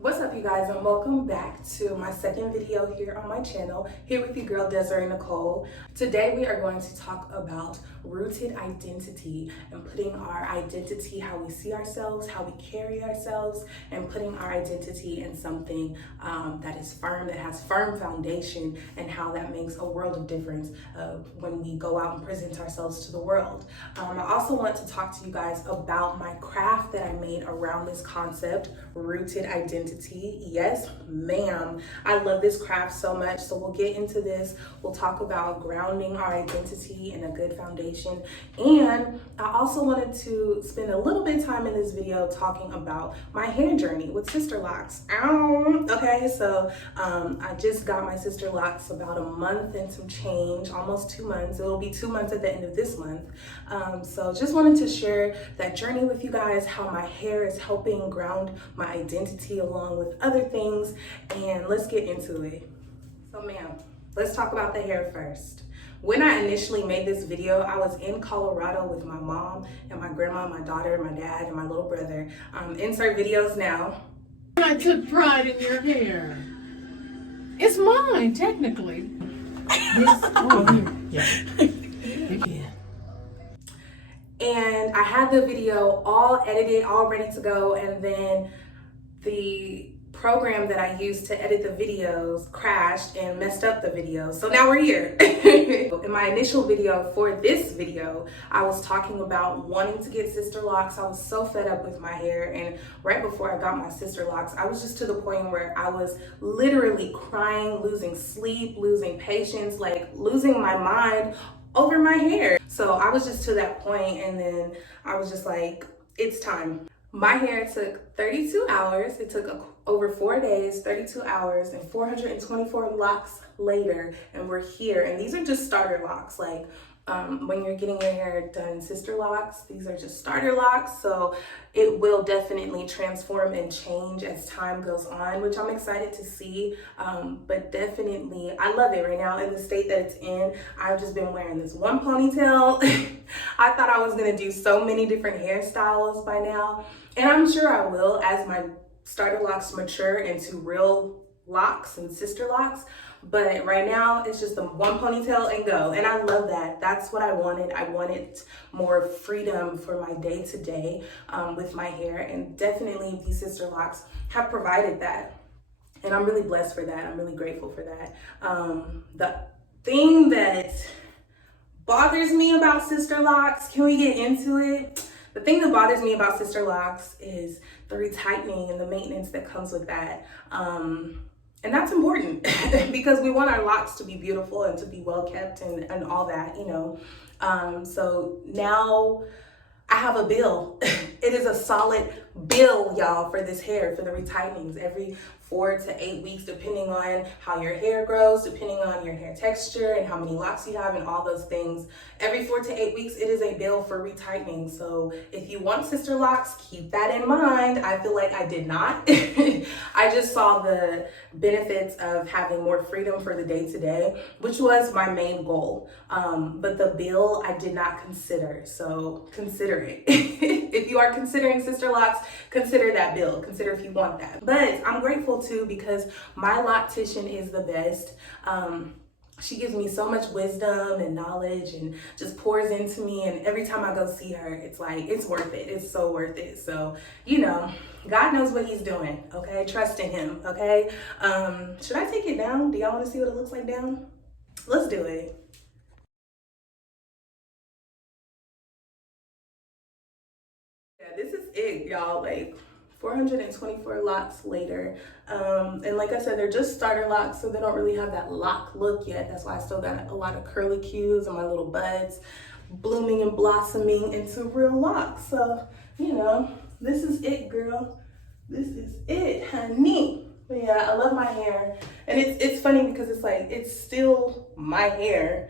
What's up, you guys, and welcome back to my second video here on my channel, here with your girl Desirée Nicole. Today we are going to talk about rooted identity and putting our identity, how we see ourselves, how we carry ourselves, and putting our identity in something that is firm, that has firm foundation, and how that makes a world of difference when we go out and present ourselves to the world. I also want to talk to you guys about my craft that I made around this concept, rooted identity. Yes, ma'am. I love this craft so much. So we'll get into this. We'll talk about grounding our identity in a good foundation. And I also wanted to spend a little bit of time in this video talking about my hair journey with Sisterlocks. Okay, so I just got my Sisterlocks about a month and some change, almost 2 months. It will be 2 months at the end of this month. So just wanted to share that journey with you guys, how my hair is helping ground my identity along with other things, and let's get into it. So ma'am, let's talk about the hair first. When I initially made this video, I was in Colorado with my mom and my grandma, my daughter, my dad, and my little brother. Insert videos now. I took pride in your hair. It's mine, technically. Yeah. And I had the video all edited, all ready to go, and then the program that I used to edit the videos crashed and messed up the videos. So now we're here. In my initial video for this video, I was talking about wanting to get Sisterlocks. I was so fed up with my hair, and right before I got my Sisterlocks, I was just to the point where I was literally crying, losing sleep, losing patience, like losing my mind over my hair. So I was just to that point, and then I was just like, it's time. My hair took 32 hours. It took over 4 days, 32 hours, and 424 locks later, and we're here. And these are just starter locks. Like when you're getting your hair done Sisterlocks, these are just starter locks. So it will definitely transform and change as time goes on, which I'm excited to see. But definitely, I love it right now in the state that it's in. I've just been wearing this one ponytail. I thought I was gonna do so many different hairstyles by now, and I'm sure I will as my starter locks mature into real locks and Sisterlocks. But right now it's just the one ponytail and go, and I love that. That's what I wanted. I wanted more freedom for my day-to-day with my hair, and definitely these Sisterlocks have provided that, and I'm really blessed for that. I'm really grateful for that. The thing that bothers me about Sisterlocks, can we get into it? The thing that bothers me about Sisterlocks is the retightening and the maintenance that comes with that. And that's important because we want our locks to be beautiful and to be well kept and all that, you know. So now I have a bill. It is a solid bill, y'all, for this hair, for the retightenings every 4 to 8 weeks, depending on how your hair grows, depending on your hair texture and how many locks you have and all those things. Every 4 to 8 weeks, it is a bill for retightening. So if you want Sisterlocks, keep that in mind. I feel like I did not. I just saw the benefits of having more freedom for the day-to-day, which was my main goal. But the bill, I did not consider. So consider it. If you are considering Sisterlocks, consider that bill. Consider if you want that. But I'm grateful too because my loctician is the best. She gives me so much wisdom and knowledge and just pours into me. And every time I go see her, it's like, it's worth it. It's so worth it. So, you know, God knows what he's doing. Okay. Trust in him. Okay. Should I take it down? Do y'all want to see what it looks like down? Let's do it. Yeah, this is it, y'all. Like 424 locks later. And like I said, they're just starter locks, so they don't really have that lock look yet. That's why I still got a lot of curlicues and my little buds blooming and blossoming into real locks. So, you know, this is it, girl. This is it, honey. But yeah, I love my hair. And it's funny because it's like, it's still my hair.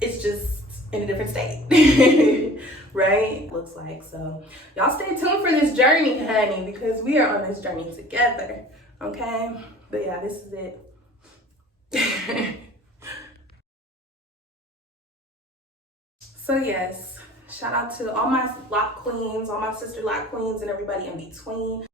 It's just in a different state, right? Looks like. So y'all stay tuned for this journey, honey, because we are on this journey together, okay? But yeah, this is it. So yes, shout out to all my lock queens, all my sister lock queens, and everybody in between.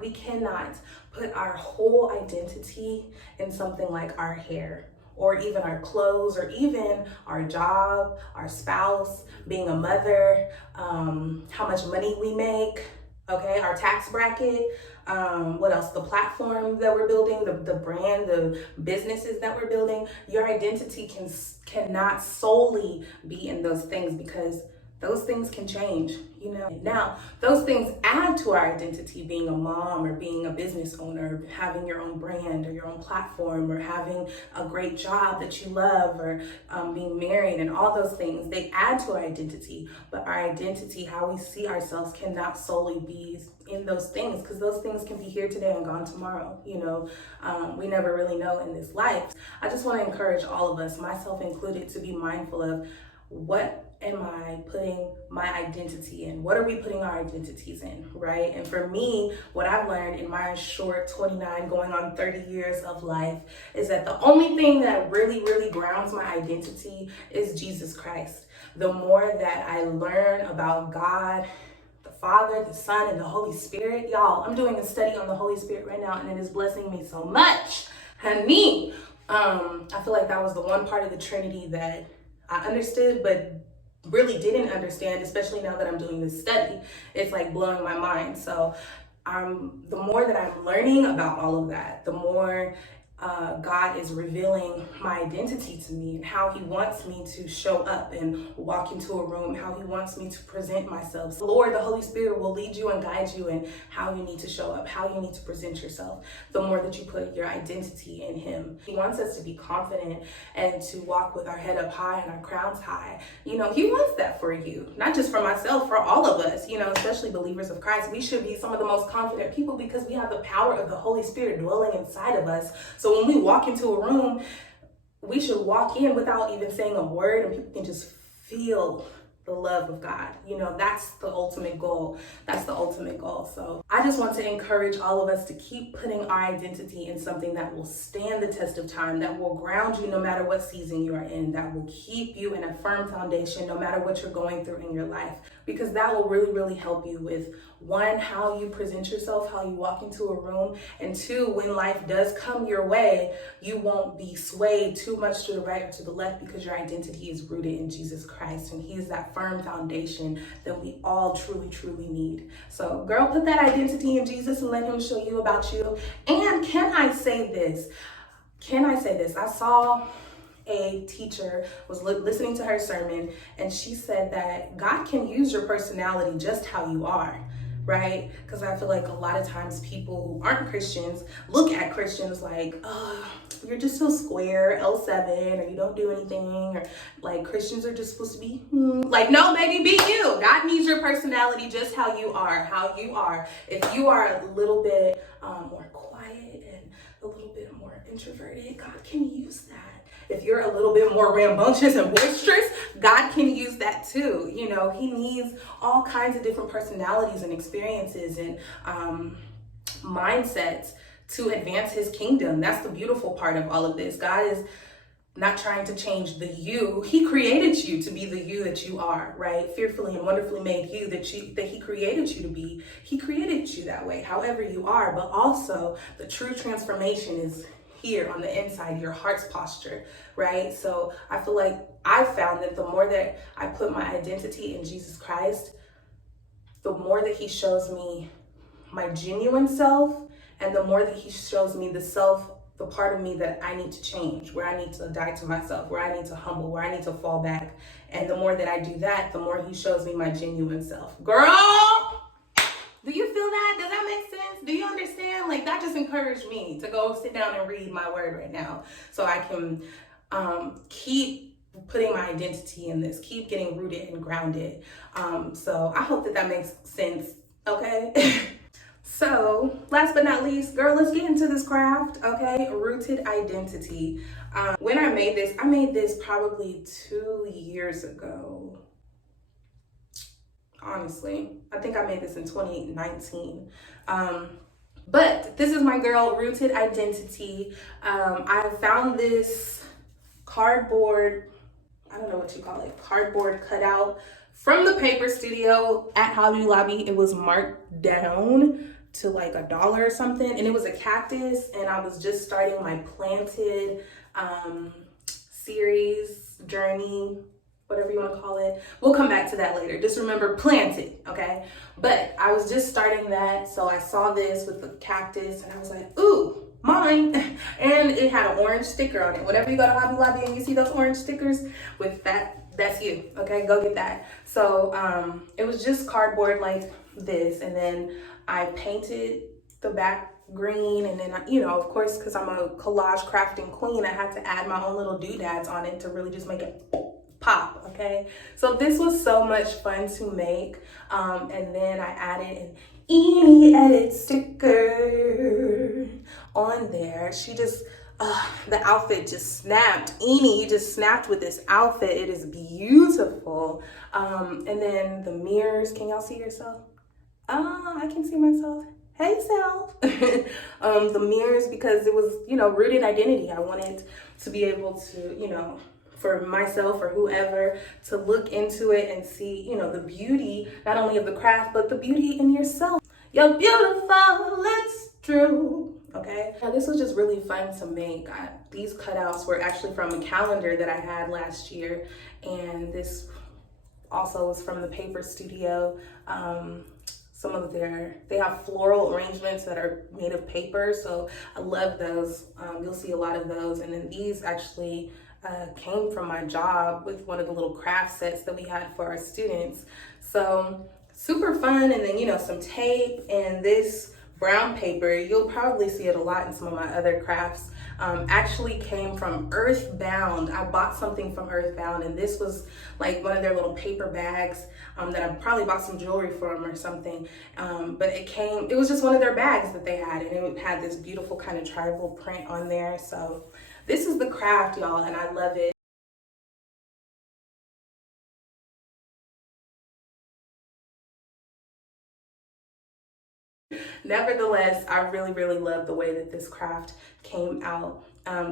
We cannot put our whole identity in something like our hair, or even our clothes, or even our job, our spouse, being a mother, how much money we make, okay, our tax bracket, what else, the platform that we're building, the brand, the businesses that we're building. Your identity cannot solely be in those things, because those things can change, you know. Now, those things add to our identity, being a mom, or being a business owner, having your own brand or your own platform, or having a great job that you love, or being married, and all those things, they add to our identity. But our identity, how we see ourselves, cannot solely be in those things, because those things can be here today and gone tomorrow, you know. We never really know in this life. I just want to encourage all of us, myself included, to be mindful of, what am I putting my identity in? What are we putting our identities in, right? And for me, what I've learned in my short 29 going on 30 years of life is that the only thing that really, really grounds my identity is Jesus Christ. The more that I learn about God, the Father, the Son, and the Holy Spirit, y'all, I'm doing a study on the Holy Spirit right now, and it is blessing me so much. Honey, I feel like that was the one part of the Trinity that I understood, but really didn't understand, especially now that I'm doing this study. It's like blowing my mind. So the more that I'm learning about all of that, the more God is revealing my identity to me, and how he wants me to show up and walk into a room, how he wants me to present myself. So Lord, the Holy Spirit will lead you and guide you in how you need to show up, how you need to present yourself, the more that you put your identity in him. He wants us to be confident and to walk with our head up high and our crowns high. You know, he wants that for you, not just for myself, for all of us, you know, especially believers of Christ. We should be some of the most confident people, because we have the power of the Holy Spirit dwelling inside of us. So when we walk into a room, we should walk in without even saying a word, and people can just feel the love of God. You know, that's the ultimate goal. That's the ultimate goal. So I just want to encourage all of us to keep putting our identity in something that will stand the test of time, that will ground you no matter what season you are in, that will keep you in a firm foundation no matter what you're going through in your life, because that will really, really help you with, one, how you present yourself, how you walk into a room, and two, when life does come your way, you won't be swayed too much to the right or to the left, because your identity is rooted in Jesus Christ, and he is that firm foundation that we all truly, truly need. So girl, put that identity in Jesus and let him show you about you. And can I say this? I saw a teacher, was listening to her sermon, and she said that God can use your personality just how you are, right? Because I feel like a lot of times people who aren't Christians look at Christians like, oh, you're just so square, L7, or you don't do anything, or like Christians are just supposed to be, like, no, baby, be you. God needs your personality just how you are, If you are a little bit more quiet and a little bit more introverted, God can use that. If you're a little bit more rambunctious and boisterous, God can use that too. You know, he needs all kinds of different personalities and experiences and mindsets to advance his kingdom. That's the beautiful part of all of this. God is not trying to change the you. He created you to be the you that you are, right? Fearfully and wonderfully made you that he created you to be. He created you that way, however you are. But also the true transformation is here on the inside, your heart's posture, right? So I feel like I've found that the more that I put my identity in Jesus Christ, the more that he shows me my genuine self, and the more that he shows me the part of me that I need to change, where I need to die to myself, where I need to humble, where I need to fall back. And the more that I do that, the more he shows me my genuine self. Girl, do you feel that? Does that make sense? Do you understand? Like, that just encouraged me to go sit down and read my word right now, so I can keep putting my identity in this, keep getting rooted and grounded. So I hope that makes sense, okay? So last but not least, girl, let's get into this craft, okay? Rooted identity. When I made this probably 2 years ago. Honestly, I think I made this in 2019. But this is my girl, Rooted Identity. I found this cardboard, I don't know what you call it, cardboard cutout from the paper studio at Hobby Lobby. It was marked down to like $1 or something, and it was a cactus, and I was just starting my planted series, journey, whatever you want to call it. We'll come back to that later. Just remember, planted, okay? But I was just starting that, so I saw this with the cactus, and I was like, ooh, mine. And it had an orange sticker on it. Whenever you go to Hobby Lobby and you see those orange stickers with that, that's you, okay? Go get that. So it was just cardboard like this, and then I painted the back green, and then of course, because I'm a collage crafting queen, I had to add my own little doodads on it to really just make it pop. Okay, so this was so much fun to make, and then I added an Eni edit sticker on there. She just the outfit just snapped. Eni, you just snapped with this outfit. It is beautiful. And then the mirrors, can y'all see yourself? I can see myself. Hey, self. The mirrors, because it was, rooted identity. I wanted to be able to, for myself or whoever, to look into it and see, the beauty, not only of the craft, but the beauty in yourself. You're beautiful, it's true. Okay. Now, this was just really fun to make. These cutouts were actually from a calendar that I had last year, and this also was from the paper studio. They have floral arrangements that are made of paper, so I love those. You'll see a lot of those. And then these actually came from my job with one of the little craft sets that we had for our students. So super fun. And then, some tape and this brown paper. You'll probably see it a lot in some of my other crafts. Actually came from Earthbound. I bought something from Earthbound, and this was like one of their little paper bags that I probably bought some jewelry from or something. But it was just one of their bags that they had, and it had this beautiful kind of tribal print on there. So this is the craft, y'all, and I love it. Nevertheless, I really, really love the way that this craft came out.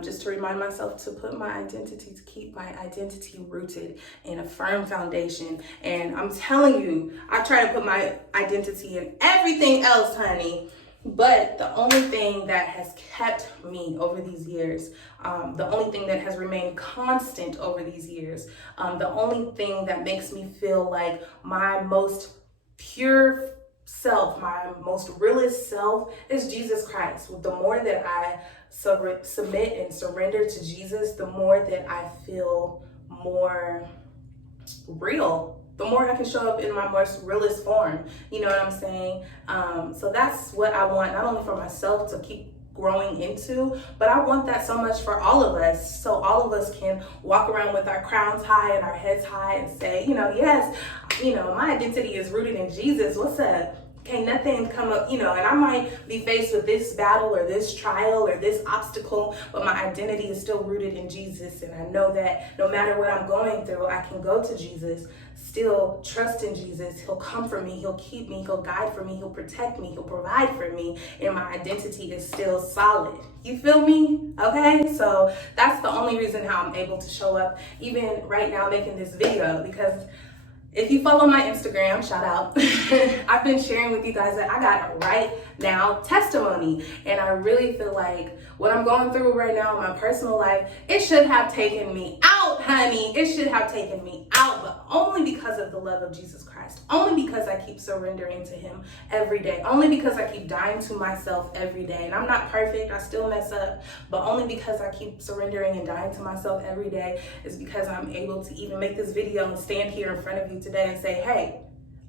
Just to remind myself to put my identity, to keep my identity rooted in a firm foundation. And I'm telling you, I try to put my identity in everything else, honey. But the only thing that has kept me over these years, the only thing that has remained constant over these years, the only thing that makes me feel like my most pure self, my most realest self, is Jesus Christ. The more that I submit and surrender to Jesus, the more that I feel more real, the more I can show up in my most realest form. You know what I'm saying? So that's what I want, not only for myself to keep growing into, but I want that so much for all of us, so all of us can walk around with our crowns high and our heads high and say, yes, my identity is rooted in Jesus. What's up? Can't nothing come up, and I might be faced with this battle or this trial or this obstacle, but my identity is still rooted in Jesus. And I know that no matter what I'm going through, I can go to Jesus, still trust in Jesus. He'll comfort me, he'll keep me, he'll guide for me, he'll protect me, he'll provide for me, and my identity is still solid. You feel me? Okay, so that's the only reason how I'm able to show up even right now making this video, because if you follow my Instagram, shout out, I've been sharing with you guys that I got a right now testimony. And I really feel like what I'm going through right now in my personal life, it should have taken me out, honey. It should have taken me out, but only because of the love of Jesus Christ. Only because I keep surrendering to him every day. Only because I keep dying to myself every day. And I'm not perfect, I still mess up, but only because I keep surrendering and dying to myself every day is because I'm able to even make this video and stand here in front of you today and say, hey,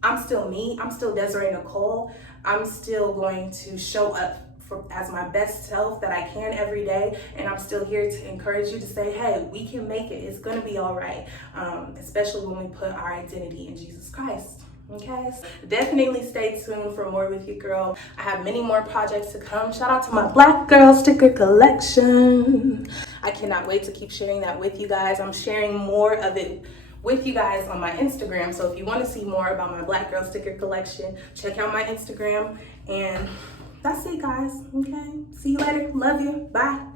I'm still me. I'm still Desirée Nicole. I'm still going to show up as my best self that I can every day. And I'm still here to encourage you to say, hey, we can make it. It's going to be all right. Especially when we put our identity in Jesus Christ. Okay, so definitely stay tuned for more with your girl. I have many more projects to come. Shout out to my Black Girl sticker collection. I cannot wait to keep sharing that with you guys. I'm sharing more of it with you guys on my Instagram. So if you want to see more about my Black Girl sticker collection, check out my Instagram. And that's it, guys. Okay, see you later. Love you. Bye.